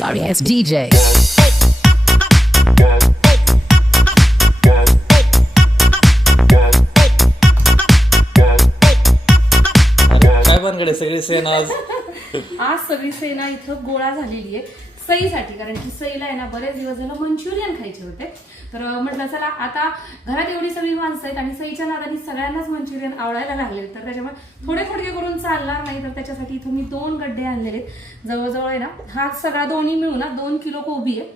sorry ass DJ. काय बनकडे सगळी सेन आज? आज सगळी सेना इथं गोळा झालेली आहे. सईसाठी कारण की सईला आहे ना बरेच दिवस झालं मंचुरियन खायचे होते. तर म्हटलं चला आता घरात एवढी सगळी माणसं आहेत आणि सईच्या नादाने सगळ्यांनाच मंचुरियन आवडायला लागले. तर त्याच्यामुळे थोडे थोडे करून चालणार नाही तर त्याच्यासाठी इथं मी दोन गड्डे आणलेले आहेत. जवळजवळ आहे ना हा सगळा दोन्ही मिळून ना दोन किलो कोबी आहे.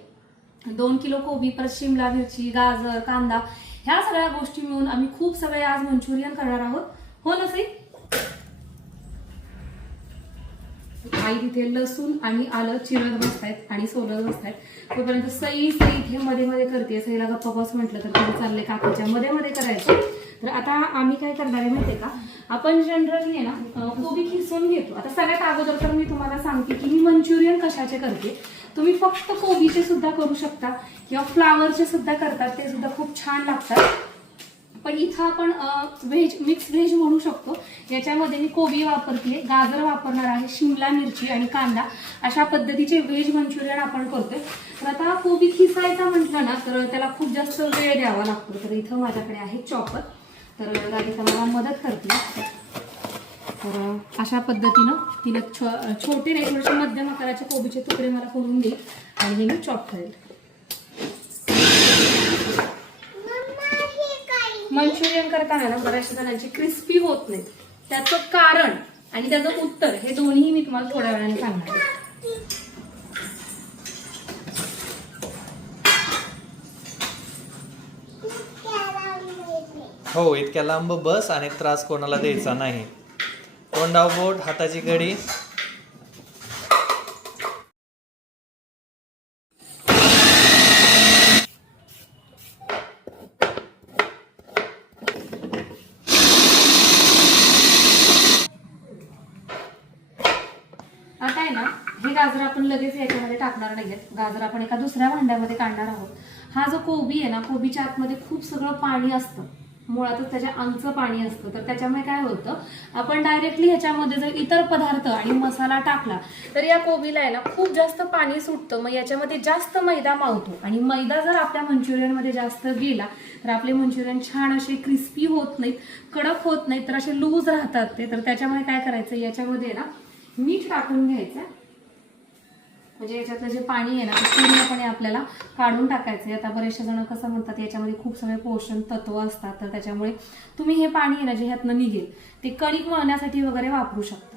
दोन किलो कोबी परत शिमला मिरची गाजर कांदा ह्या सगळ्या गोष्टी मिळून आम्ही खूप सगळे आज मंचुरियन करणार आहोत. हो ना सई? आई तिथे लसूण आणि आलं चिरत बसतायत आणि सोलत बसतायत. तोपर्यंत सई सई इथे मध्ये मध्ये करते. सईला गप्पा बस म्हटलं तर तिथे चालले काकीच्या मध्ये मध्ये करायचं. तर आता आम्ही काय करणार आहे माहितीये का? आपण जनरली आहे ना कोबी खिसून घेतो. आता सगळ्यात अगोदर तर मी तुम्हाला सांगते की मी मंचुरियन कशाचे करते? तुम्ही फक्त कोबीचे सुद्धा करू शकता किंवा फ्लावरचे सुद्धा करतात ते सुद्धा खूप छान लागतात. पण इथं आपण व्हेज मिक्स व्हेज म्हणू शकतो. याच्यामध्ये मी कोबी वापरते गाजर वापरणार आहे शिमला मिरची आणि कांदा. अशा पद्धतीचे व्हेज मंचुरियन आपण करतोय. तर आता कोबी खिसायचा म्हटलं ना तर त्याला खूप जास्त वेळ द्यावा लागतो. तर इथं माझ्याकडे आहे चॉपर. तर राधिका मला मदत करते तर अशा पद्धतीनं तिला छो छोटे नाही थोडेसे मध्यम आकाराचे कोबीचे तुकडे मला करून देईल. आणि हे मी चॉप करेल. मंचुरियन करताना ना बऱ्याचशा जणांची क्रिस्पी होत नाही. त्याचं कारण आणि त्याचं उत्तर हे दोन्ही मी तुम्हाला थोड्या वेळाने सांगणार हो इतक्या लांब बस आणि त्रास कोणाला द्यायचा नाही. तोंडाव बोट हाताची घडी. आहे ना हे गाजर आपण लगेच याच्यामध्ये टाकणार नाहीयेत गाजर आपण एका दुसऱ्या भांड्यामध्ये काढणार आहोत. हा जो कोबी आहे ना कोबीच्या आतमध्ये खूप सगळं पाणी असतं. मुळातच त्याच्या अंगचं पाणी असतं. तर त्याच्यामुळे काय होतं आपण डायरेक्टली ह्याच्यामध्ये जर इतर पदार्थ आणि मसाला टाकला तर या कोबीला आहे ना खूप जास्त पाणी सुटतं. मग याच्यामध्ये जास्त मैदा मावतो. आणि मैदा जर आपल्या मंचुरियनमध्ये जास्त गेला तर आपले मंचुरियन छान असे क्रिस्पी होत नाहीत कडक होत नाहीत तर असे लूज राहतात ते. तर त्याच्यामुळे काय करायचं याच्यामध्ये ना मीठ टाकून घ्यायचं. म्हणजे याच्यातलं जे पाणी आहे ना ते पूर्णपणे आपल्याला काढून टाकायचं आता बरेचसे जण कसं म्हणतात याच्यामध्ये खूप सगळे पोषण तत्व असतात तर त्याच्यामुळे तुम्ही हे पाणी आहे ना जे ह्यातनं निघेल ते कणिक मळण्यासाठी वगैरे वापरू शकता.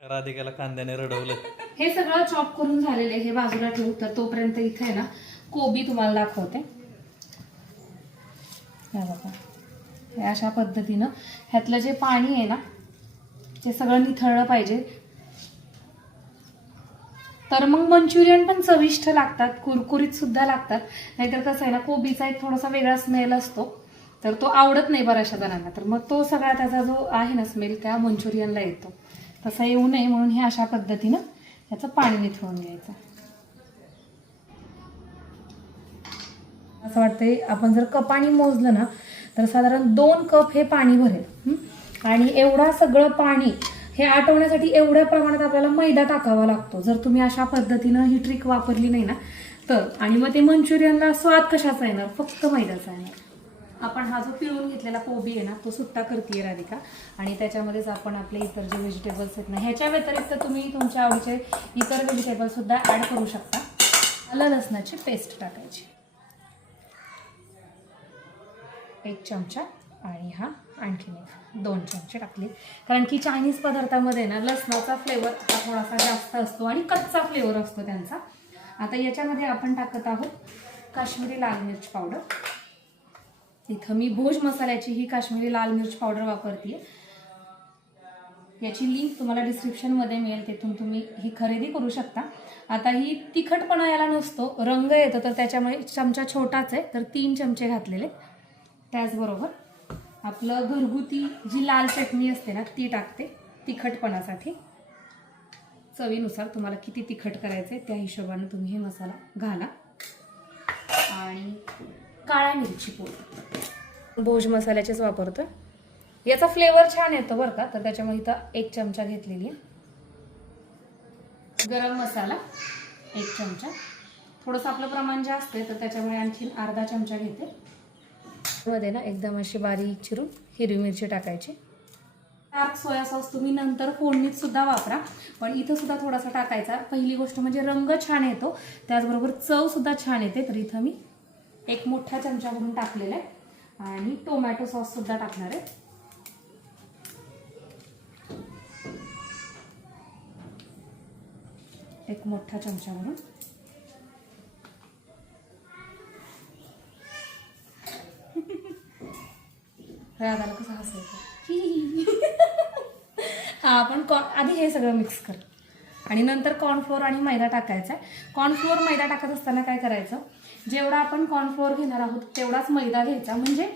राधिकाला कांद्याने रडवलं. हे सगळं चॉप करून झालेलं आहे हे बाजूला ठेवू तर तोपर्यंत इथे आहे ना कोबी तुम्हाला दाखवते. हे बघा. अशा पद्धतीनं ह्यातलं जे पाणी आहे ना ते सगळं निथळलं पाहिजे. तर मग मंचुरियन पण चविष्ट लागतात कुरकुरीत सुद्धा लागतात. नाहीतर कसं आहे ना कोबीचा एक थोडासा वेगळा स्मेल असतो. तर तो आवडत नाही बऱ्याचशा जणांना. तर मग तो सगळा त्याचा जो आहे ना स्मेल त्या मंचुरियनला येतो. तसा येऊ नये म्हणून हे अशा पद्धतीनं ह्याचं पाणी निथळून घ्यायचं. असं वाटतंय आपण जर कपाणी मोजलं ना तर साधारण दोन कप हे पाणी भरेल. आणि एवढा सगळं पाणी हे आटवण्यासाठी एवढ्या प्रमाणात आपल्याला मैदा टाकावा लागतो. जर तुम्ही अशा पद्धतीनं ही ट्रिक वापरली नाही ना तर. आणि मग ते मंचुरियनला स्वाद कशाचा येणार? फक्त मैद्याचा येणार. आपण हा जो पिळून घेतलेला कोबी आहे ना तो सुट्टा करते राधिका. आणि त्याच्यामध्येच आपण आपले इतर जे व्हेजिटेबल्स आहेत ना ह्याच्या व्यतिरिक्त तुम्ही तुमच्या आवडीचे इतर व्हेजिटेबलसुद्धा ॲड करू शकता. आलं लसणाची पेस्ट टाकायची. एक चमचा आणि हा आणखीन एक दोन चमचे टाकले. कारण की चायनीज पदार्थामध्ये ना लसणाचा फ्लेवर हा थोडासा जास्त असतो आणि कच्चा फ्लेवर असतो त्यांचा. आता याच्यामध्ये आपण टाकत आहोत काश्मीरी लाल मिरच पावडर इथं मी भोज मसाल्याची ही काश्मीरी लाल मिरच पावडर वापरते याची लिंक तुम्हाला डिस्क्रिप्शनमध्ये मिळेल तिथून तुम्ही ही खरेदी करू शकता. आता ही तिखटपणा याला नसतो रंग येतो तर त्याच्यामुळे चमचा छोटाच आहे तर तीन चमचे घातलेले. त्याचबरोबर आपलं घरगुती जी लाल चटणी असते ना ती टाकते तिखटपणासाठी. चवीनुसार तुम्हाला किती तिखट करायचं आहे त्या हिशोबाने तुम्ही हे मसाला घाला. आणि काळ्या मिरची पोड. भोज मसाल्याचेच वापरतो. याचा फ्लेवर छान येतो बरं का तर त्याच्यामुळे इथं एक चमचा घेतलेली आहे. गरम मसाला एक चमचा. थोडंसं आपलं प्रमाण जास्त आहे तर त्याच्यामुळे आणखीन अर्धा चमचा घेते. मध्ये ना एकदम अशी बारीक चिरून हिरवी मिरची टाकायची. डार्क सोया सॉस तुम्ही नंतर फोडणीत सुद्धा वापरा. पण इथं सुद्धा थोडासा टाकायचा. पहिली गोष्ट म्हणजे रंग छान येतो. त्याचबरोबर चव सुद्धा छान येते. तर इथं मी एक मोठा चमचा भरून टाकलेला आहे. आणि टोमॅटो सॉस सुद्धा टाकणार आहे. एक मोठा चमचा भरून राधाला कसं हसायचं? हा आपण कॉ आधी हे सगळं मिक्स कर. आणि नंतर कॉर्नफ्लोअर आणि मैदा टाकायचा आहे. कॉर्नफ्लोअर मैदा टाकत असताना काय करायचं? जेवढा आपण कॉर्नफ्लोअर घेणार आहोत तेवढाच मैदा घ्यायचा. म्हणजे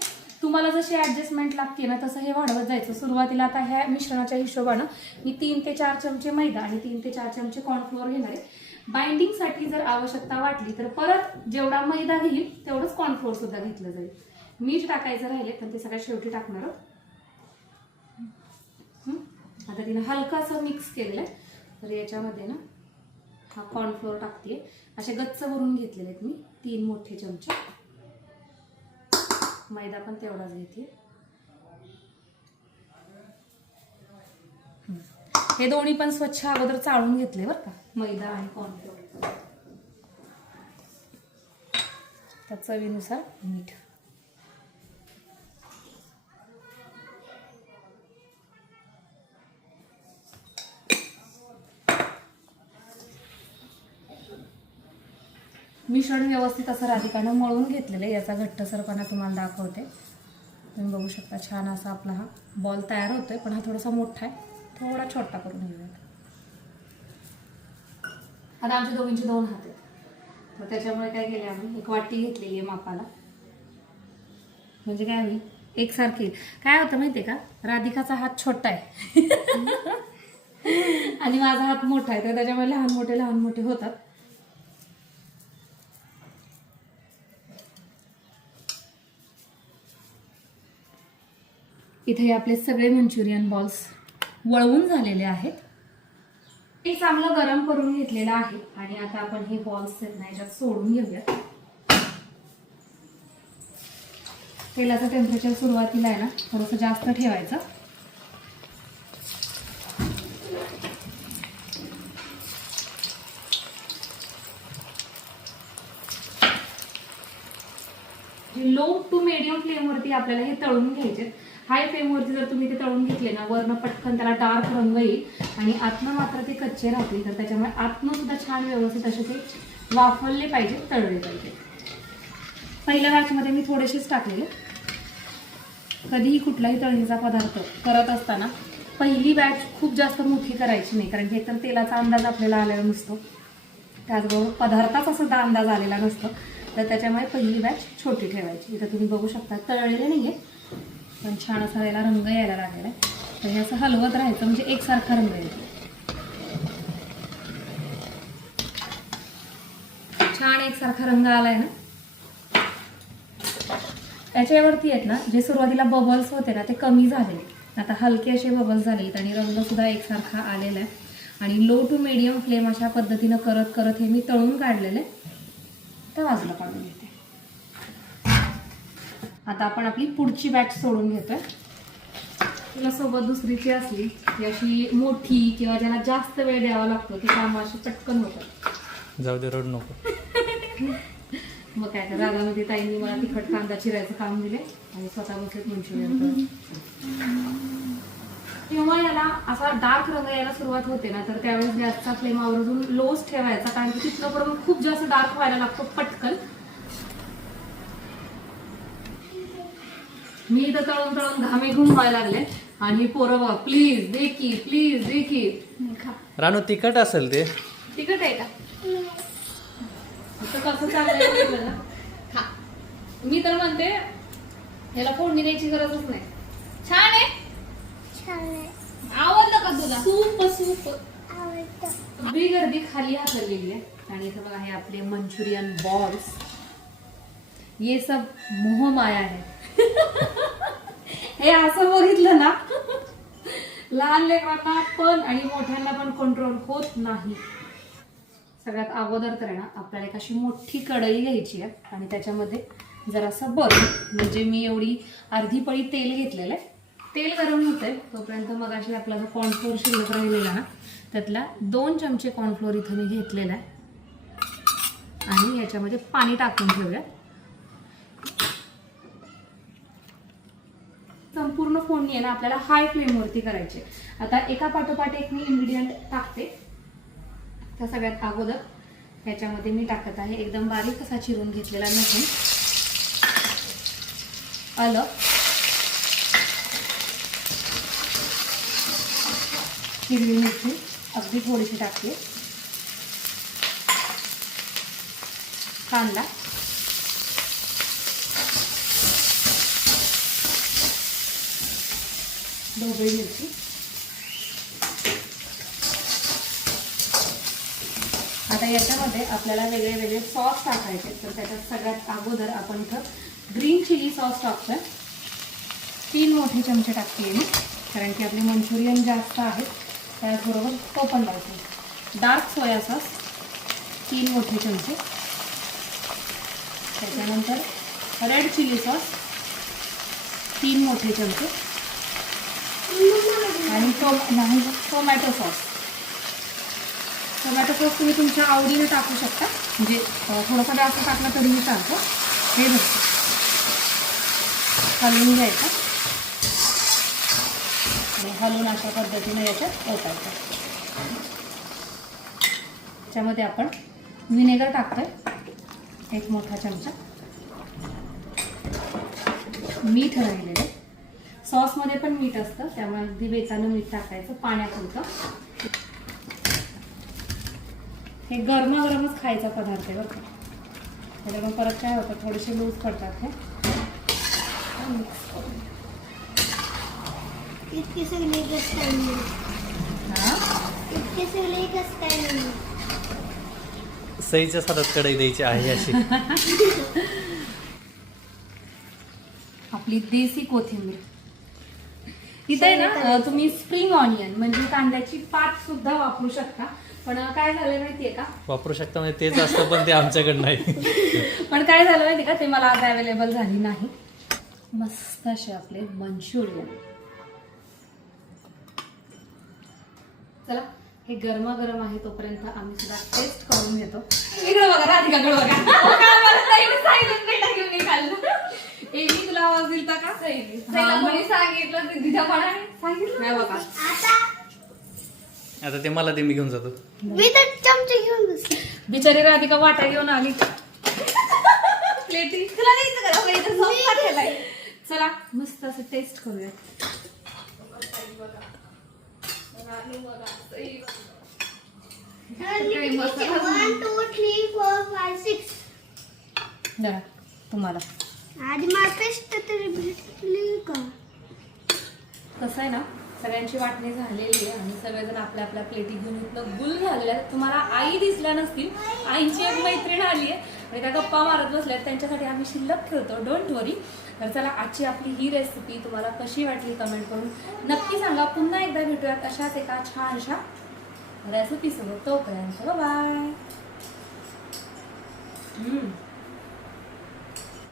तुम्हाला जशी ॲडजस्टमेंट लागते ना तसं हे वाढवत जायचं. सुरुवातीला आता ह्या मिश्रणाच्या हिशोबानं मी तीन ते चार चमचे मैदा आणि तीन ते चार चमचे कॉर्नफ्लोअर घेणार आहे. बाइंडिंगसाठी जर आवश्यकता वाटली तर परत जेवढा मैदा घेईल तेवढंच कॉर्नफ्लोअर सुद्धा घेतलं जाईल. मीठ टाकायचं राहिले पण ते सगळ्यात शेवटी टाकणार आहोत. आता तिनं हलकासं मिक्स केलेलं आहे. तर याच्यामध्ये ना हा कॉर्नफ्लोअर टाकते असे गच्च भरून घेतलेले आहेत मी तीन मोठे चमचे. मैदा पण तेवढाच घेते. हे. दोन्ही पण स्वच्छ अगोदर चाळून घेतले बरं का मैदा आणि कॉर्नफ्लोअर त्या चवीनुसार मीठ. मिश्रण व्यवस्थित असं राधिकानं मळून घेतलेलं आहे. याचा घट्टसरपणा तुम्हाला दाखवते. तुम्ही बघू शकता छान असा आपला हा बॉल तयार होतोय पण हा थोडासा मोठा आहे. थोडा छोटा करून घेऊयात. आता आमच्या दोघींचे दोन हात आहेत. तर त्याच्यामुळे काय केले आम्ही एक वाटी घेतलेली आहे मापाला. म्हणजे काय आम्ही? एकसारखी. काय होतं माहितीये का? राधिकाचा हात छोटा आहे. आणि माझा हात मोठा आहे तर त्याच्यामुळे लहान मोठे लहान मोठे होतात. इथे आपले सगळे मंचुरियन बॉल्स वळवून झालेले आहेत. ते चांगलं गरम करून घेतलेलं आहे आणि आता आपण हे बॉल्स आहेत याच्यात सोडून घेऊया तेलाचं टेम्परेचर सुरुवातीला आहे ना थोडंसं जास्त ठेवायचं. लो टू मिडियम फ्लेमवरती आपल्याला हे तळून घ्यायचे हाय फ्लेमवरती जर तुम्ही ते तळून घेतले ना वरनं पटकन त्याला डार्क रंग येईल आणि आतनं मात्र ते कच्चे राहतील तर त्याच्यामुळे आतनं सुद्धा छान व्यवस्थित असे ते वाफवले पाहिजे तळले पाहिजे. पहिल्या बॅचमध्ये मी थोडेसेच टाकलेले. कधीही कुठलाही तळणीचा पदार्थ करत असताना पहिली बॅच खूप जास्त मोठी करायची नाही कारण हे तर तेलाचा अंदाज आपल्याला आलेला नसतो. त्याचबरोबर पदार्थाचा सुद्धा अंदाज आलेला नसतो. तर त्याच्यामुळे पहिली बॅच छोटी ठेवायची. इथं तुम्ही बघू शकता तळलेले नाही आहे पण छान असा याला रंग यायला लागलेला आहे. तर हे असं हलवत राहायचं म्हणजे एकसारखा रंग येतो. छान एकसारखा रंग आलाय ना. त्याच्यावरती आहेत ना जे सुरुवातीला बबल्स होते ना ते कमी झाले आता हलके असे बबल्स झालेत आणि रंग सुद्धा एकसारखा आलेला आहे. आणि लो टू मिडियम फ्लेम अशा पद्धतीनं करत करत हे मी तळून काढलेले तर बाजूला काढून घेते आता आपण आपली पुढची बॅच सोडून घेतोय. तुला सोबत दुसरीची असली ती अशी मोठी किंवा ज्याला जास्त वेळ द्यावा लागतो ती कामं अशी पटकन होतात जाऊ दे रड नको. मग काय तर रागामध्ये ताईंनी मला तिखट कांदा चिरायचं काम दिले आणि स्वतः बसलेत मंचुरियन करत. जेव्हा याला असा डार्क रंग यायला सुरुवात होते ना तर त्यावेळेस गॅसचा फ्लेम आवर्जून लोच ठेवायचा कारण की तिथनं बरोबर खूप जास्त डार्क व्हायला लागतो पटकन. मी इथं तळून तळून घामे घेऊन व्हायला लागले. आणि पोरं बघा प्लीज दे की प्लीज दे की खा. रानू तिखट असेल ते. तिखट आहे का? आता कसं चाललंय बघितलं ना खा. मी तर म्हणते ह्याला फोडणी द्यायची गरजच नाही. छान आहे? आवडलं का तुला? सूप सूप सगळी गर्दी खाली हाकललेली आहे. आणि इथं बघा हे आपले मंचुरियन बॉल्स ये सब मोह माया है. हे असं बघितलं ना लहान लेकरांना पण आणि मोठ्यांना पण कंट्रोल होत नाही. सगळ्यात अगोदर तर आहे ना आपल्याला एक अशी मोठी कढई घ्यायची आहे आणि त्याच्यामध्ये जरासं बघ म्हणजे मी एवढी अर्धी पळी तेल घेतलेलं आहे. तेल गरम होतंय तोपर्यंत मग अशी आपला जो कॉर्नफ्लोअर शिल्लक राहिलेला ना त्यातला दोन चमचे कॉर्नफ्लोअर इथं मी घेतलेला आहे. आणि याच्यामध्ये पाणी टाकून ठेवूया फोडणी आहे ना आपल्याला हाय फ्लेमवरती करायची आहे. आता एका पाठोपाठ एक मी इन्ग्रेडियंट टाकते. त्या सगळ्यात अगोदर ह्याच्यामध्ये मी टाकत आहे एकदम बारीक असा चिरून घेतलेला लसूण आलं. हिरवी मिरची अगदी थोडीशी टाकते. कांदा. ढोबळी मिरची आता याच्यामध्ये आपल्याला वेगळे वेगळे सॉस टाकायचे. तर त्याच्यात सगळ्यात अगोदर आपण इथं ग्रीन चिली सॉस टाकतोय. तीन मोठे चमचे टाकते मी कारण की आपले मंचुरियन जास्त आहेत त्याचबरोबर तो पण टाकते डार्क सोया सॉस तीन मोठे चमचे. त्याच्यानंतर रेड चिली सॉस तीन मोठे चमचे. आणि टो नाही टोमॅटो सॉस टोमॅटो सॉस तुम्ही तुमच्या आवडीने टाकू शकता. म्हणजे थोडंसं जास्त टाकलं तरीही चालतं. हे बघतो हलवून घ्यायचं. आणि हलवून अशा पद्धतीने याच्यात ओतायचं. त्याच्यामध्ये आपण व्हिनेगर टाकतोय. एक मोठा चमचा. मीठ राहिलेलं. सॉसमध्ये पण मीठ असतं त्यामुळे अगदी बेतानं मीठ टाकायचं पाण्यापुरतं. हे गरमागरमच खायचा पदार्थ आहे बरं का. त्याच्यामुळे परत काय होतं थोडेसे लूज पडतात हे. इतके सगळे हां? इतके सगळे सईच्या साधात कढई द्यायची आहे अशी. आपली देसी कोथिंबीर. आहे ना तुम्ही स्प्रिंग ऑनियन म्हणजे कांद्याची पात सुद्धा वापरू शकता. पण काय झालं माहितीये का? वापरू शकता म्हणजे तेच असतं पण ते आमच्याकडे नाही. पण काय झालं माहिती का? ते मला आज अवेलेबल झाली नाही. मस्त असे आपले मंचुरियन. चला हे गरमागरम आहे तोपर्यंत आम्ही सुद्धा टेस्ट करून घेतो. इकडे बघा राधिकाकडे बघा. नाही ए मी तुला आवाज दिलता का? हा, म्हणे सांगितलं ते तिच्या मनाने. सांगितलं. नाही बघा आता आता ते मला ते मी घेऊन जातो. मी तर चमचे घेऊन बसले. बिचारी राधिका वाटा घेऊन आली. प्लेटी तुला द्यायचं का? इथं. चला मस्त असं टेस्ट करूया one two three four five six जरा तुम्हाला. आधी मला पेस्ट तरी भेटली का? कसं आहे ना सगळ्यांची वाटणी झालेली आहे आणि सगळेजण आपल्या आपल्या प्लेटी घेऊन इथलं गुल झालेल्या आहेत. तुम्हाला आई दिसल्या नसतील आईची एक मैत्रीण आली आहे. आणि त्या गप्पा मारत बसल्यात आहेत. त्यांच्यासाठी आम्ही शिल्लक ठेवतो. डोंट वरी तर चला आजची आपली ही रेसिपी तुम्हाला कशी वाटली कमेंट करून नक्की सांगा. पुन्हा एकदा भेटूयात अशाच एका छानशा रेसिपीसोबत तोपर्यंत बाय